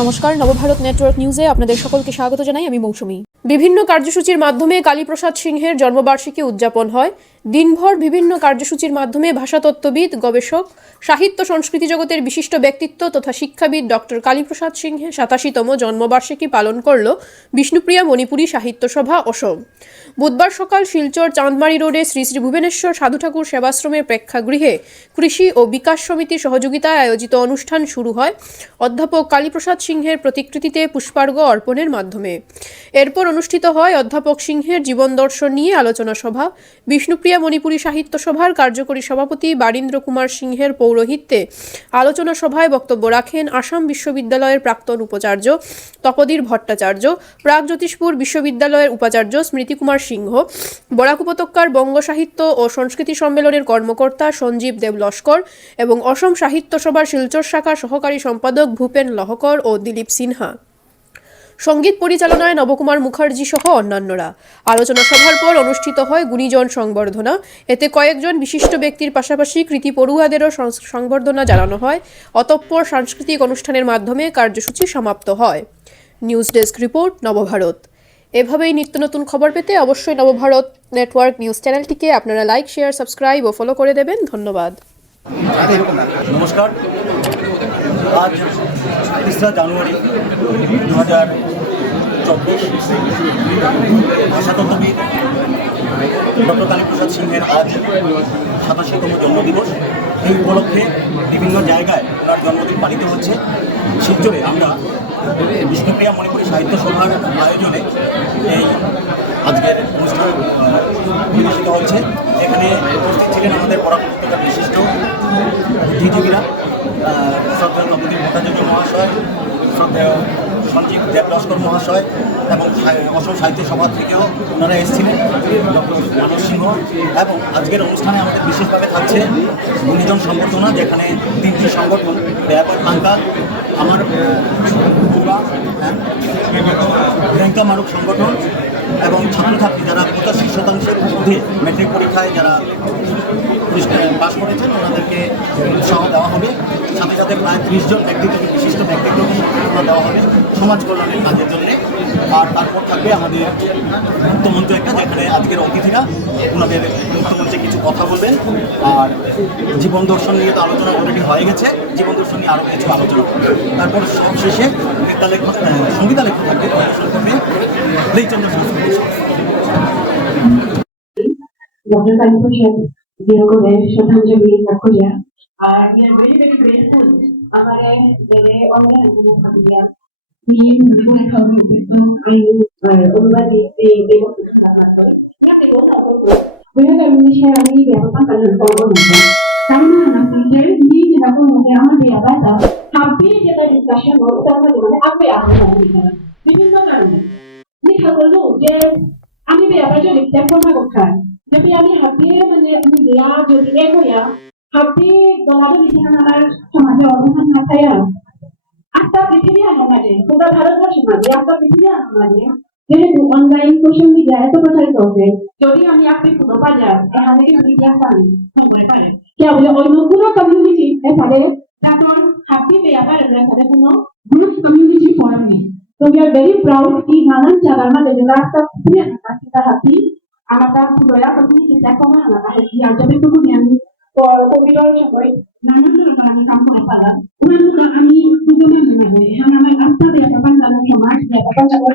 নমস্কার, নবভারত নেটওয়ার্ক নিউজে আপনাদের সকলকে স্বাগত জানাই। আমি মৌসুমী। বিভিন্ন কার্যসূচির মাধ্যমে কালীপ্রসাদ সিংহের জন্মবার্ষিকী উদযাপন হয়। দিনভর বিভিন্ন কার্যসূচির মাধ্যমে ভাষাতত্ত্ববিদ, গবেষক, সাহিত্য সংস্কৃতি জগতের বিশিষ্ট ব্যক্তিত্ব তথা শিক্ষাবিদ ডক্টর কালীপ্রসাদ সিংহের 87তম জন্মবার্ষিকী পালন করল বিষ্ণুপ্রিয়া মণিপুরী সাহিত্য সভা অসম। বুধবার সকাল শিলচর চাঁদমারি রোডে শ্রী শ্রী ভুবনেশ্বর সাধু ঠাকুর সেবাশ্রমের প্রেক্ষাগৃহে কৃষি ও বিকাশ সমিতির সহযোগিতায় আয়োজিত অনুষ্ঠান শুরু হয় অধ্যাপক কালীপ্রসাদ সিংহের প্রতিকৃতিতে পুষ্পার্ঘ্য অর্পণের মাধ্যমে। এরপর অনুষ্ঠিত হয় অধ্যাপক সিংহের জীবন দর্শন নিয়ে আলোচনা সভা। বিষ্ণুপ্রিয়া মণিপুরী সাহিত্য সভার কার্যকরী সভাপতি বারীন্দ্র কুমার সিংহের পৌরোহিত্যে আলোচনা সভায় বক্তব্য রাখেন আসাম বিশ্ববিদ্যালয়ের প্রাক্তন উপাচার্য তপোধীর ভট্টাচার্য, প্রাগজ্যোতিষপুর বিশ্ববিদ্যালয়ের উপাচার্য স্মৃতি কুমার সিংহ, বরাক উপত্যকার বঙ্গ সাহিত্য ও সংস্কৃতি সম্মেলনের কর্মকর্তা সঞ্জীব দেব লস্কর এবং অসম সাহিত্য সভার শিলচর শাখার সহকারী সম্পাদক ভূপেন লহকর ও দিলীপ সিনহা। সঙ্গীত পরিচালনায় নবকুমার মুখার্জি সহ অন্যান্যরা। আলোচনা সভার পর অনুষ্ঠিত হয় গুণীজন সংবর্ধনা। এতে কয়েকজন বিশিষ্ট ব্যক্তির পাশাপাশি কৃতি পড়ুয়াদেরও সংবর্ধনা জানানো হয়। অতঃপর সাংস্কৃতিক অনুষ্ঠানের মাধ্যমে কার্যসূচি সমাপ্ত হয়। News desk report, Navbharat. এভাবেই নিত্য নতুন খবর পেতে অবশ্যই নবভারত নেটওয়ার্ক নিউজ চ্যানেলটিকে আপনারা লাইক, শেয়ার, সাবস্ক্রাইব ও ফলো করে দেবেন। ধন্যবাদ। নমস্কার। আজ 3 জানুয়ারি 2024 ভাষাতত্ত্ববিদ ডক্টর কালীপ্রসাদ সিংহের আজ 87তম জন্মদিবস। এই উপলক্ষে বিভিন্ন জায়গায় ওনার জন্মদিন পালিত হচ্ছে। শিলচরে আমরা বিষ্ণুপ্রিয়া মণিপুরী সাহিত্য সভার আয়োজনে এই আজকের অনুষ্ঠান পরিবেশিত হচ্ছে। এখানে উপস্থিত ছিলেন আমাদের বরাক উপত্যকার বিশিষ্ট বুদ্ধিজীবীরা, শ্রদ্ধেয় তপোধীর ভট্টাচার্য মহাশয়, শ্রদ্ধেয় সঞ্জীব দেব লস্কর মহাশয় এবং অসম সাহিত্য সভা থেকেও ওনারা এসেছিলেন, ডক্টর মানস সিংহ। এবং আজকের অনুষ্ঠানে আমাদের বিশেষভাবে থাকছে গুণীজন সংবর্ধনা, যেখানে 3টি সংগঠন ব্যাপার কাঙ্কাল, আমার রেঙ্কা মারুক সংগঠন এবং ছাত্রছাত্রী যারা 85% মধ্যে ম্যাট্রিক পরীক্ষায় যারা পাস করেছেন ওনাদেরকে উৎসাহ দেওয়া হবে। সাথে সাথে প্রায় 30 জন ব্যক্তিত্ব, বিশিষ্ট ব্যক্তিত্ব সম্মাননা দেওয়া হবে সমাজ কল্যাণের কাজের জন্যে। আর তারপর থাকবে আমাদের মুক্তমঞ্চ একটা, যেখানে আজকের অতিথিরা ওনাদের মুক্তমঞ্চে কিছু কথা বলবেন। আর জীবন দর্শন নিয়ে তো আলোচনা অলরেডি হয়ে গেছে, জীবন দর্শন নিয়ে আরও কিছু আলোচনা করবে। তারপর সব শেষে সঙ্গীতালেখ্য থাকবে পরিবেশন করবে লেইচন্দ্র সংস্কৃতি। Dr. Kaliprasad Deogode Shraddhanjali Rakhja, and we are very very grateful. हमारे मेरे ऑनलाइन अनुवादिया टीम पूरे खबरों को अनुवादी देवो Whenever we share any apa kalau orang itu, karena anak kita ini tidak boleh amal dia baca, tapi kita discussion orang itu apa yang orang itu, বিভিন্ন কারণে ini kalau dia আমি ব্যাপারটা লিখতে পারবো না। যদি আমি হাতে মানে মিডিয়া যদি এগোয়া হাতে গলাতে লিখে আমার সমাজে অবস্থান না থাকে আস্থা পৃথিবী আনা মানে পুরো ভারতবর্ষের মাঝে আস্থা পৃথিবী আনা মানে যেহেতু অনলাইন সোশ্যাল মিডিয়া এত প্রচারিত হচ্ছে, যদি আমি আপনি কোনো বাজার এখানে কিন্তু মিডিয়া পান খবরে পারে কে বলে অন্য কোনো কমিউনিটি এখানে তখন হাতে ব্যাপারের সাথে কোনো গ্রুপ কমিউনিটি ফর্ম নেই। So we are very proud कि नानान जगह में जो रास्ता पूरे रास्ता हाथी आमाका पुरोया कमी kita koma आमाका हाथी आज जब तो कुनियान कोविडर समय नानान नानान काम pada उन्हें kami tujuan mana है हम हमारे रास्ता dia kapan dalam समाज dia kapan dalam